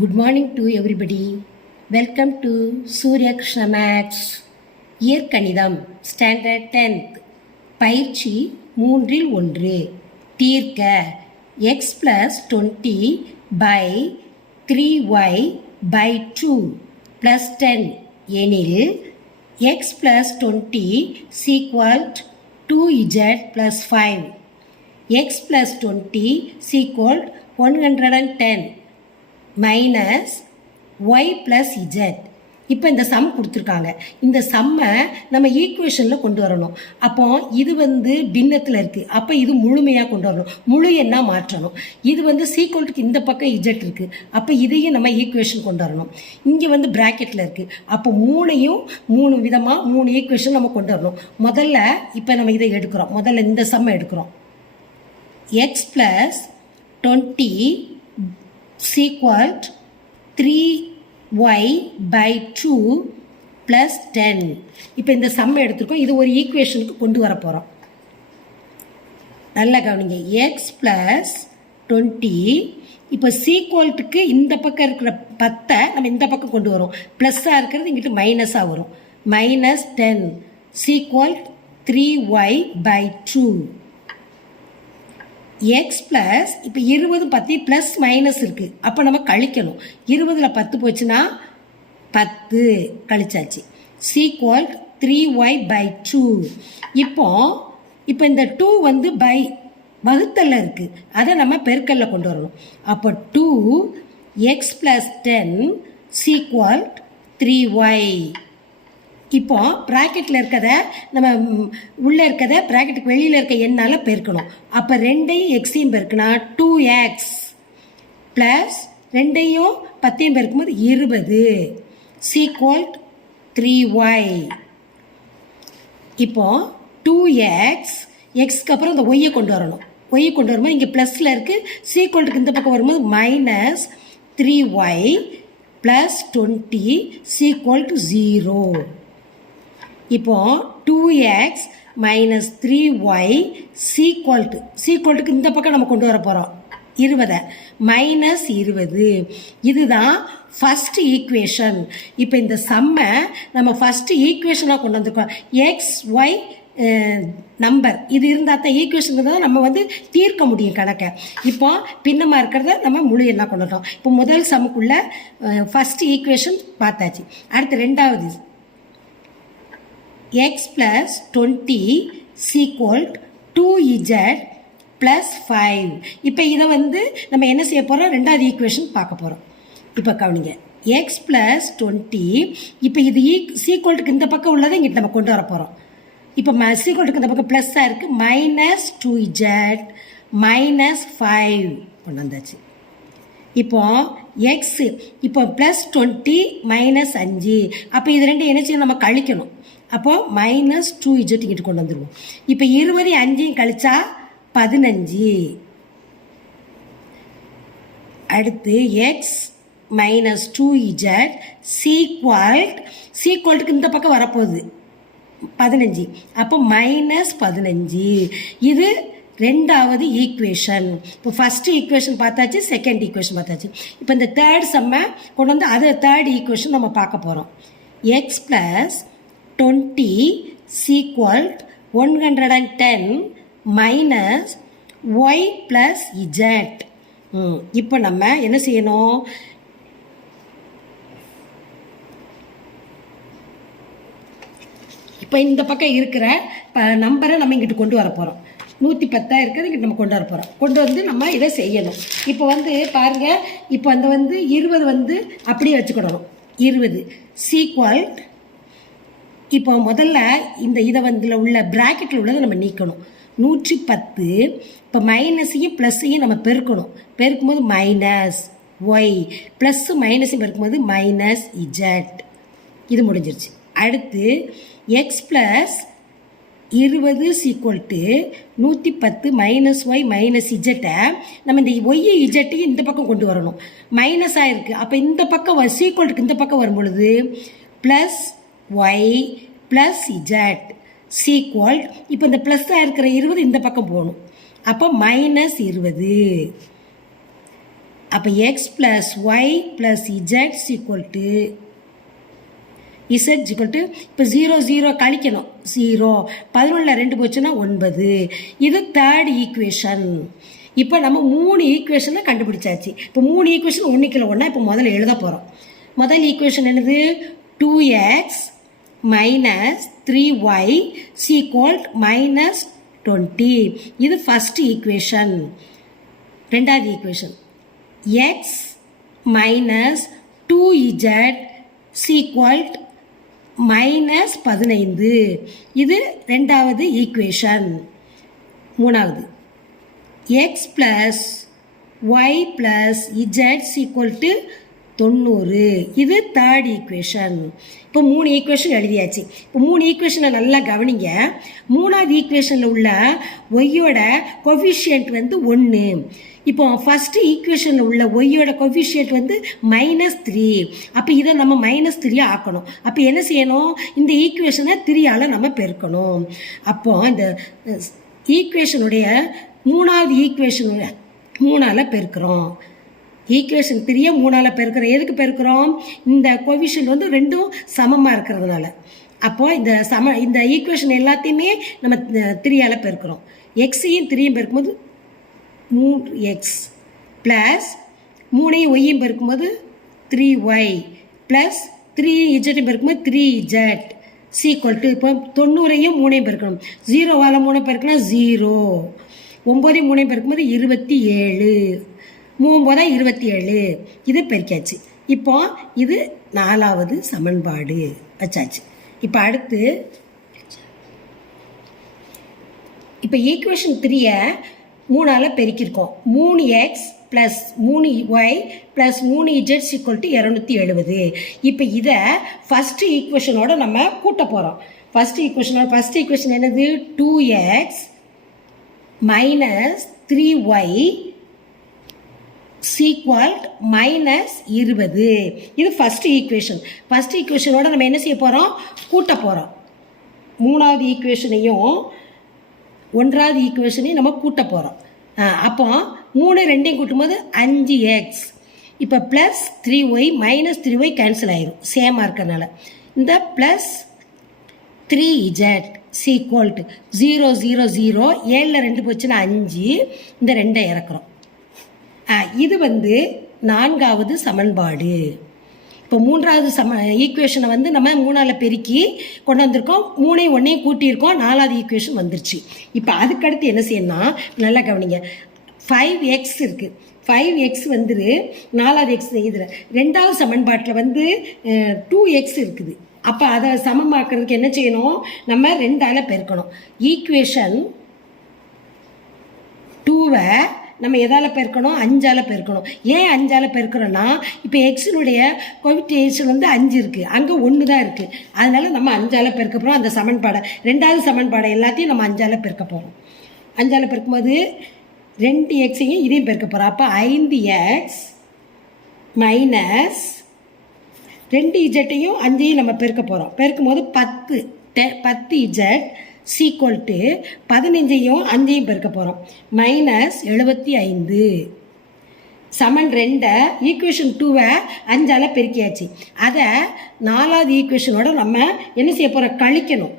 Good morning to everybody welcome to Surya Krishna maths இயற்கணிதம் standard tenth பயிற்சி மூன்றில் ஒன்று. தீர்க்க x plus twenty by three y by two plus ten எனில் x plus twenty equal two z plus five x plus twenty equal one hundred and ten minus y plus z இப்போ இந்த some கொடுத்துருக்காங்க. இந்த சம்மை நம்ம ஈக்குவேஷனில் கொண்டு வரணும். அப்போ இது வந்து பின்னத்தில் இருக்குது அப்போ இது முழுமையாக கொண்டு வரணும். முழு என்ன மாற்றணும். இது வந்து சீக்வல்ட்டுக்கு இந்த பக்கம் இஜெட் இருக்குது அப்போ இதையும் நம்ம ஈக்குவேஷன் கொண்டு வரணும். இங்கே வந்து ப்ராக்கெட்டில் இருக்குது அப்போ மூணையும் மூணு விதமாக மூணு ஈக்குவேஷன் நம்ம கொண்டு வரணும். முதல்ல இப்போ நம்ம இதை எடுக்கிறோம். முதல்ல இந்த சம்மை எடுக்கிறோம். X plus twenty equal to three y by two plus ten இப்போ இந்த சம் எடுத்திருக்கோம். இது ஒரு ஈக்குவேஷனுக்கு கொண்டு வர போகிறோம் நல்லா கவனிங்க. எக்ஸ் ப்ளஸ் டுவெண்ட்டி இப்போ சீக்வல்ட்டுக்கு இந்த பக்கம் இருக்கிற பத்தை நம்ம இந்த பக்கம் கொண்டு வரோம். ப்ளஸ்ஸாக இருக்கிறது இங்கிட்டு மைனஸாக வரும். Minus ten equal three y by two x plus இப்போ இருபது பற்றி ப்ளஸ் மைனஸ் இருக்குது அப்போ நம்ம கழிக்கணும். இருபதில் பத்து போச்சுன்னா பத்து கழிச்சாச்சு. Equal three y by two இப்போ இப்போ இந்த டூ வந்து பை வகுத்தல்ல இருக்குது அதை நம்ம பெருக்கல்ல கொண்டு வரணும். அப்போ two x plus ten equal three y இப்போ ப்ராக்கெட்டில் இருக்கிறத நம்ம உள்ளே இருக்கிறத ப்ராக்கெட்டுக்கு வெளியில் இருக்க எண்ணால் பெருக்கணும். அப்போ ரெண்டையும் எக்ஸையும் பெருக்கினா டூ எக்ஸ் ப்ளஸ் ரெண்டையும் பத்தையும் பெருக்கும்போது இருபது. சீக்வல் த்ரீ ஒய் இப்போ டூ எக்ஸ் எக்ஸ்க்கு அப்புறம் இந்த ஒய்யை கொண்டு வரணும். ஒய்யை கொண்டு வரும்போது இங்கே ப்ளஸில் இருக்குது சீக்வல்ட்டுக்கு இந்த பக்கம் வரும்போது minus three y plus twenty equal to zero இப்போ two x minus three y equal to சீக்வல்ட்டுக்கு இந்த பக்கம் நம்ம கொண்டு வர போகிறோம் இருபதை. மைனஸ் இருபது. இதுதான் ஃபஸ்ட் ஈக்குவேஷன் இப்போ இந்த சம்மை நம்ம ஃபஸ்ட்டு ஈக்குவேஷனாக கொண்டு வந்திருக்கோம். எக்ஸ் ஒய் நம்பர் இது இருந்தால் தான் ஈக்குவேஷன் தான் நம்ம வந்து தீர்க்க முடியும் கணக்கை. இப்போ பின்னமாக இருக்கிறத நம்ம முழு எண்ணா கொண்டு வரோம் இப்போ முதல் சமுக்குள்ள ஃபஸ்ட் ஈக்குவேஷன் பார்த்தாச்சு. அடுத்து ரெண்டாவது x plus twenty equal to two z plus five இப்போ இதை வந்து நம்ம என்ன செய்ய போகிறோம் ரெண்டாவது ஈக்குவேஷன் பார்க்க போகிறோம் இப்போ கவனிங்க. எக்ஸ் ப்ளஸ் டுவெண்ட்டி இப்போ இது e, ஈக் சீக்வல்ட்டுக்கு இந்த பக்கம் உள்ளதை இங்கிட்டு நம்ம கொண்டு வர போகிறோம் இப்போ ம சீக்வல்ட்டுக்கு இந்த பக்கம் ப்ளஸ்ஸாக இருக்குது minus two z minus five கொண்டு வந்தாச்சு. இப்போது எக்ஸ் இப்போ ப்ளஸ் டுவெண்ட்டி மைனஸ் அஞ்சு அப்போ இது ரெண்டு என்ன செய்யணும்? நம்ம கழிக்கணும். அப்போது மைனஸ் டூ இஜெட் இங்கிட்டு கொண்டு வந்துடுவோம் இப்போ இருபது அஞ்சையும் கழிச்சா பதினஞ்சு. அடுத்து x minus two z equal to சீக்வால்ட்டுக்கு இந்த பக்கம் வரப்போகுது. பதினஞ்சு. அப்போ மைனஸ் பதினஞ்சு. இது ரெண்டாவது ஈக்குவேஷன் இப்போ ஃபஸ்ட்டு ஈக்குவேஷன் பார்த்தாச்சு செகண்ட் ஈக்குவேஷன் பார்த்தாச்சு. இப்போ இந்த தேர்ட் செம்ம கொண்டு வந்து அது தேர்ட் ஈக்குவேஷன் நம்ம பார்க்க போகிறோம் x plus twenty equal one hundred and ten minus y plus z இப்போ நம்ம என்ன செய்யணும்? இப்போ இந்த பக்கம் இருக்கிற ப- நம்பரை நம்ம இங்கிட்டு கொண்டு வர போகிறோம் நூற்றி பத்தாக இருக்கிறது நம்ம கொண்டு வர போகிறோம் கொண்டு வந்து நம்ம இதை செய்யணும். இப்போ வந்து பாருங்கள் இப்போ அந்த வந்து இருபது வந்து அப்படியே வச்சுக்கிடணும். இருபது. சீக்வல் இப்போ முதல்ல இந்த இதை வந்து உள்ள ப்ராக்கெட்டில் உள்ளதை நம்ம நீக்கணும். நூற்றி பத்து இப்போ மைனஸையும் ப்ளஸ்ஸையும் நம்ம பெருக்கணும். பெருக்கும்போது மைனஸ் ஒய் ப்ளஸ்ஸு மைனஸையும் பெருக்கும்போது மைனஸ் இஜட் இது முடிஞ்சிருச்சு. அடுத்து எக்ஸ் ப்ளஸ் இருபது சீக்குவல் டு நூற்றி பத்து மைனஸ் ஒய் மைனஸ் இஜட்டை நம்ம இந்த ஒய் இஜட்டையும் இந்த பக்கம் கொண்டு வரணும். மைனஸ் இருக்குது அப்போ இந்த பக்கம் சீக்குவல்ட்டுக்கு இந்த பக்கம் வரும் பொழுது plus y plus z equal இப்போ இந்த ப்ளஸ்ஸாக இருக்கிற இருபது இந்த பக்கம் போகணும். அப்போ மைனஸ் இருபது. அப்போ x plus y plus z equal to z equal to இப்போ ஜீரோ ஜீரோ கழிக்கணும். ஜீரோ பதினொன்றில் ரெண்டு போச்சுன்னா ஒன்பது. இது தேர்ட் ஈக்குவேஷன் இப்போ நம்ம மூணு ஈக்குவேஷனை கண்டுபிடிச்சாச்சு. இப்போ மூணு ஈக்குவேஷன் ஒன்றுக்கில் ஒன்றா இப்போ முதல்ல எழுத போகிறோம் முதல் ஈக்குவேஷன் என்னது? Two x minus three y equal to minus twenty இது ஃபஸ்ட் ஈக்குவேஷன் ரெண்டாவது equation x minus two z equal to minus பதினைந்து. இது ரெண்டாவது ஈக்குவேஷன் மூணாவது. X plus y plus z equal to தொண்ணூறு. இது தேர்ட் ஈக்குவேஷன் இப்போ மூணு ஈக்குவேஷன் எழுதியாச்சு. இப்போ மூணு ஈக்குவேஷனை நல்லா கவனிங்க. மூணாவது ஈக்குவேஷனில் உள்ள ஒய்யோட கொஃபிஷியன்ட் வந்து ஒன்று இப்போ ஃபஸ்ட்டு ஈக்குவேஷனில் உள்ள ஒய்யோட கொஃபிஷியன்ட் வந்து மைனஸ் த்ரீ அப்போ இதை நம்ம மைனஸ் த்ரீயாக ஆக்கணும். அப்போ என்ன செய்யணும்? இந்த ஈக்குவேஷனை த்ரீயால் நம்ம பெருக்கணும். அப்போ இந்த ஈக்குவேஷனுடைய uh, மூணாவது ஈக்குவேஷனுடைய மூணால் பெருக்கிறோம். ஈக்குவேஷன் த்ரீயை மூணால் பெருக்கிறோம் எதுக்கு பெருக்கிறோம்? இந்த கோவிஷன் வந்து ரெண்டும் சமமாக இருக்கிறதுனால. அப்போது இந்த சம இந்த ஈக்குவேஷன் எல்லாத்தையுமே நம்ம த்ரீயால் பெருக்கிறோம். எக்ஸையும் த்ரீயும் பெருக்கும்போது மூணு எக்ஸ் ப்ளஸ் மூணையும் ஒய்யும் பெருக்கும்போது த்ரீ ஒய் ப்ளஸ் த்ரீ இஜட்டையும் பெருக்கும்போது த்ரீ இஜட் சீக்வல் டு இப்போ தொண்ணூறையும் மூணையும் பெருக்கணும். ஜீரோவால் மூணை பெருக்கினா ஜீரோ ஒம்போதையும் மூணையும் பெருக்கும்போது இருபத்தி ஏழு. மூம்போதா இருபத்தி ஏழு இது பெருக்காச்சு இப்போ இது நாலாவது சமன்பாடு. வச்சாச்சு. இப்போ அடுத்து இப்போ ஈக்குவேஷன் த்ரீயை மூணால் பெருக்கியிருக்கோம். மூணு எக்ஸ் ப்ளஸ் மூணு ஒய் ப்ளஸ் மூணு இஜெட்ஸ் ஈக்குவல் டு இரநூத்தி எழுபது இப்போ இதை ஃபஸ்ட்டு ஈக்குவேஷனோட நம்ம கூட்ட போகிறோம் ஃபஸ்ட் ஈக்குவேஷனோட ஃபஸ்ட் ஈக்குவேஷன் என்னது? Two x minus three y equal to minus இருபது. இது ஃபஸ்ட்டு ஈக்குவேஷன் ஃபஸ்ட் ஈக்குவேஷனோட நம்ம என்ன செய்ய போகிறோம் கூட்ட போகிறோம் மூணாவது ஈக்குவேஷனையும் ஒன்றாவது ஈக்குவேஷனையும் நம்ம கூட்ட போகிறோம் அப்போ மூணு ரெண்டையும் கூட்டும்போது அஞ்சு எக்ஸ் இப்போ plus three y minus three y cancel ஆயிரும். சேமாக இருக்கிறனால. இந்த plus three z equal to zero zero zero ஏழில் ரெண்டு போச்சுன்னா அஞ்சு. இந்த ரெண்டை இறக்குறோம். இது வந்து நான்காவது சமன்பாடு. இப்போ மூன்றாவது சம ஈக்குவேஷனை வந்து நம்ம மூணால் பெருக்கி கொண்டு வந்திருக்கோம். மூணையும் ஒன்றையும் கூட்டியிருக்கோம். நாலாவது ஈக்குவேஷன் வந்துருச்சு. இப்போ அதுக்கடுத்து என்ன செய்யணும்னா நல்லா கவனிங்க. ஃபைவ் எக்ஸ் இருக்குது ஃபைவ் எக்ஸ் வந்துரு நாலாவது எக்ஸ் இதில். ரெண்டாவது சமன்பாட்டில் வந்து டூ எக்ஸ் இருக்குது. அப்போ அதை சமமாக்குறதுக்கு என்ன செய்யணும்? நம்ம ரெண்டால் பெருக்கணும். ஈக்குவேஷன் டூவை நம்ம எதால் பெருக்கணும்? அஞ்சால் பெருக்கணும். ஏன் அஞ்சால் பெருக்கிறோன்னா இப்போ எக்ஸினுடைய கோவிட்டேஷன் வந்து அஞ்சு இருக்குது அங்கே ஒன்று தான் இருக்குது அதனால் நம்ம அஞ்சால் பெருக்க போகிறோம் அந்த சமன்பாடை ரெண்டாவது சமன்பாடை எல்லாத்தையும் நம்ம அஞ்சால் பெருக்க போகிறோம் அஞ்சால் பெருக்கும்போது ரெண்டு எக்ஸையும் இதையும் பெருக்க போகிறோம் அப்போ ஐந்து எக்ஸ் மைனஸ் ரெண்டு இஜட்டையும் அஞ்சையும் நம்ம பெருக்க போகிறோம் பெருக்கும் போது பத்து. டெ பத்து இஜட் சீக்வல் டு பதினஞ்சையும் அஞ்சையும் பெருக்க போகிறோம் மைனஸ் எழுபத்தி ஐந்து. சமன் ரெண்டை ஈக்குவேஷன் டூவை அஞ்சால் பெருக்கியாச்சு. அதை நாலாவது ஈக்குவேஷனோட நம்ம என்ன செய்ய போகிறோம் கழிக்கணும்.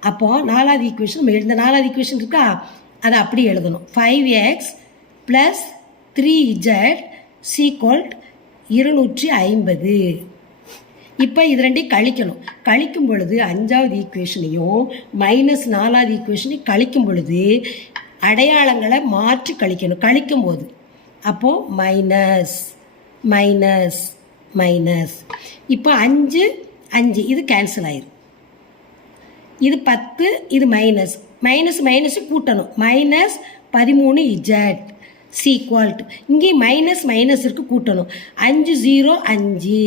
அப்போது நாலாவது ஈக்குவேஷன் நம்ம எழுந்த நாலாவது ஈக்குவேஷன் இருக்கா? அதை அப்படி எழுதணும். Five x plus three z equal இருநூற்றி ஐம்பது. இப்போ இது ரெண்டையும் கழிக்கணும். கழிக்கும் பொழுது அஞ்சாவது ஈக்குவேஷனையும் மைனஸ் நாலாவது ஈக்குவேஷனையும் கழிக்கும் பொழுது அடையாளங்களை மாற்றி கழிக்கணும். கழிக்கும் போது. அப்போது மைனஸ் மைனஸ் மைனஸ் இப்போ அஞ்சு அஞ்சு. இது கேன்சல் ஆயிரும். இது பத்து இது மைனஸ் மைனஸ் மைனஸ் கூட்டணும். மைனஸ் பதிமூணு இஜட் சீக்வால்ட் இங்கே மைனஸ் மைனஸ் இருக்கு கூட்டணும். அஞ்சு ஜீரோ அஞ்சு.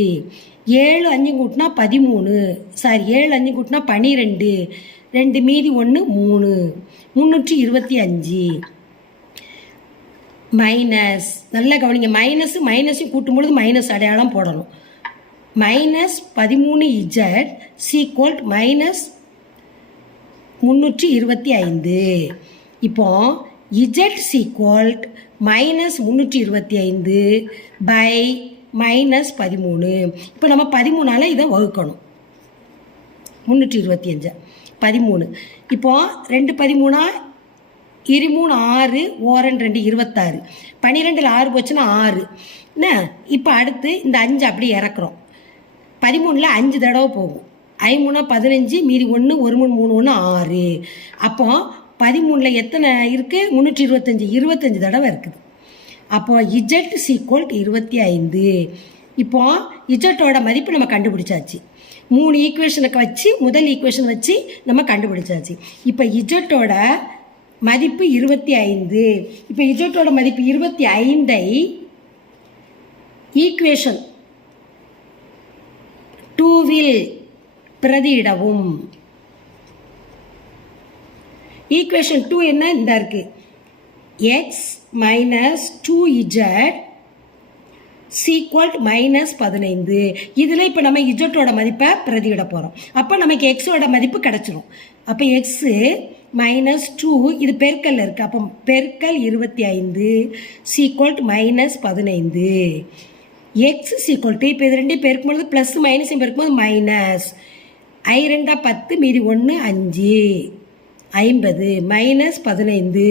ஏழு அஞ்சு கூட்டினா பதிமூணு. சாரி ஏழு அஞ்சு கூட்டினா பனிரெண்டு. ரெண்டு மீதி ஒன்று மூணு. முந்நூற்றி இருபத்தி அஞ்சு. மைனஸ் நல்லா கவனிங்க மைனஸ் மைனஸையும் கூட்டும் பொழுது மைனஸ் அடையாளம் போடணும். மைனஸ் பதிமூணு இஜட் சீக்வல் மைனஸ் முந்நூற்றி இருபத்தி ஐந்து. இப்போ இஜட் சீக்வல்ட் மைனஸ் முந்நூற்றி இருபத்தி ஐந்து பை மைனஸ் பதிமூணு. இப்போ நம்ம பதிமூணால் இதை வகுக்கணும். முந்நூற்றி இருபத்தி அஞ்சு. பதிமூணு. இப்போ ரெண்டு பதிமூணா இருமூணு ஆறு ஓரன் ரெண்டு இருபத்தாறு. பன்னிரெண்டில் ஆறு போச்சுன்னா ஆறு. என்ன? இப்போ அடுத்து இந்த அஞ்சு அப்படி இறக்குறோம். பதிமூணில் அஞ்சு தடவை போகும். ஐமூணா பதினஞ்சு மீதி ஒன்று ஒரு மூணு மூணு ஒன்று ஆறு. அப்போ பதிமூணில் எத்தனை இருக்குது முந்நூற்றி இருபத்தஞ்சி. இருபத்தஞ்சி தடவை இருக்குது. அப்போ இஜெட் சீக்வல் இருபத்தி ஐந்து. இப்போ இஜெட்டோட மதிப்பு நம்ம கண்டுபிடிச்சாச்சு. மூணு ஈக்குவேஷனுக்கு வச்சு முதல் ஈக்குவேஷன் வச்சு நம்ம கண்டுபிடிச்சாச்சு. இப்போ இஜெட்டோட மதிப்பு இருபத்தி ஐந்து. இப்போ இஜெட்டோட மதிப்பு இருபத்தி ஐந்தை ஈக்குவேஷன் டூவில் பிரதியிடவும். ஈக்குவேஷன் டூ என்ன? இந்த இருக்குது x minus two z equal to minus பதினைந்து. இதில் இப்போ நம்ம இஜட்டோட மதிப்பை பிரதியிட போகிறோம் அப்போ நமக்கு எக்ஸோட மதிப்பு கிடச்சிரும். அப்போ எக்ஸு மைனஸ் டூ இது பெருக்கல் இருக்குது அப்போ பெருக்கல் இருபத்தி ஐந்து சீக்வல்ட் மைனஸ் பதினைந்து. எக்ஸ் சீக்வல் டு இப்போ இது ரெண்டையும் பெருக்கும்பொழுது ப்ளஸ் மைனஸையும் பெருக்கும்போது மைனஸ் ஐ ரெண்டா பத்து மீதி ஒன்று அஞ்சு. ஐம்பது மைனஸ் பதினைந்து.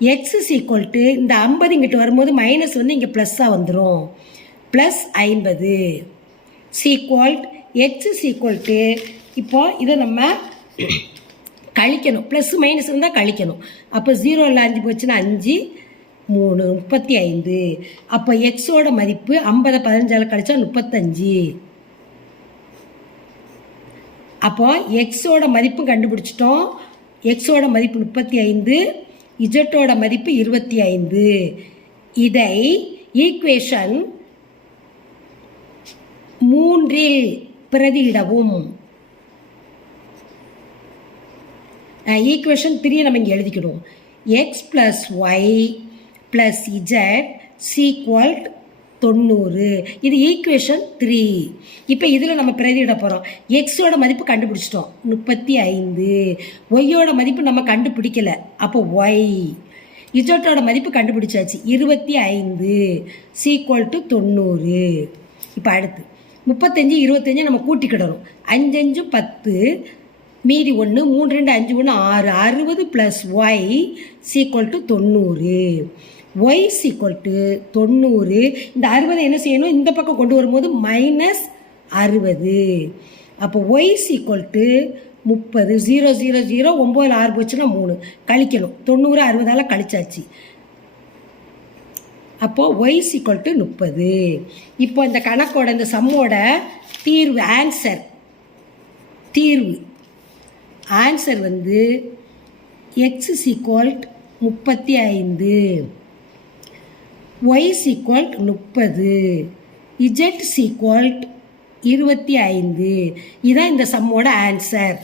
எக்ஸ் சீக்வல் டு இந்த ஐம்பது இங்கிட்டு வரும்போது மைனஸ் வந்து இங்கே ப்ளஸ்ஸாக வந்துடும் ப்ளஸ் ஐம்பது. சீக்வல் எக்ஸ் சீக்வல் டு இப்போ இதை நம்ம கழிக்கணும். ப்ளஸ் மைனஸ் இருந்தால் கழிக்கணும். அப்போ ஜீரோவில் அஞ்சு போச்சுன்னா அஞ்சு மூணு முப்பத்தி ஐந்து அப்போ எக்ஸோட மதிப்பு ஐம்பதை பதினஞ்சால் கழிச்சா முப்பத்தஞ்சு. அப்போ எக்ஸோட மதிப்பும் கண்டுபிடிச்சிட்டோம். எக்ஸோட மதிப்பு முப்பத்தி ஐந்து இஜட்டோட மதிப்பு இருபத்தி ஐந்து. இதை ஈக்குவேஷன் மூன்றில் பிரதியிடவும். ஈக்குவேஷன் த்ரீ நம்ம இங்கே எழுதிக்கணும் x plus y plus z equal to தொண்ணூறு. இது ஈக்குவேஷன் த்ரீ இப்போ இதில் நம்ம பிரதியிட போகிறோம் எக்ஸோட மதிப்பு கண்டுபிடிச்சிட்டோம். முப்பத்தி ஐந்து. ஒய்யோட மதிப்பு நம்ம கண்டுபிடிக்கல. அப்போ ஒய் இஜோட்டோட மதிப்பு கண்டுபிடிச்சாச்சு. இருபத்தி ஐந்து சீக்வல் டு தொண்ணூறு. இப்போ அடுத்து. முப்பத்தஞ்சு இருபத்தஞ்சு நம்ம கூட்டிக்கிடணும். அஞ்சஞ்சு பத்து. மீதி ஒன்று மூணு ரெண்டு அஞ்சு ஒன்று ஆறு. அறுபது ப்ளஸ் ஒய் சீக்வல் டு தொண்ணூறு. ஒய் சீக்வல் டு தொண்ணூறு. இந்த அறுபதை என்ன செய்யணும்? இந்த பக்கம் கொண்டு வரும்போது மைனஸ் அறுபது. அப்போ ஒய் சீக்வல் டு முப்பது. ஜீரோ ஜீரோ ஜீரோ ஒம்பதில் ஆறு போச்சுன்னா மூணு. கழிக்கணும். தொண்ணூறு அறுபதால் கழிச்சாச்சு. அப்போது ஒய் சீக்வல் டு முப்பது. இப்போ இந்த கணக்கோட இந்த சம்மோட தீர்வு ஆன்சர் தீர்வு. ஆன்சர் வந்து எக்ஸ் சீக்வல்ட் முப்பத்தி ஐந்து. ஒய் சீக்வல்ட் முப்பது. இஜெட் சீக்வல்ட் இருபத்தி ஐந்து. இதுதான் இந்த சம்மோட ஆன்சர்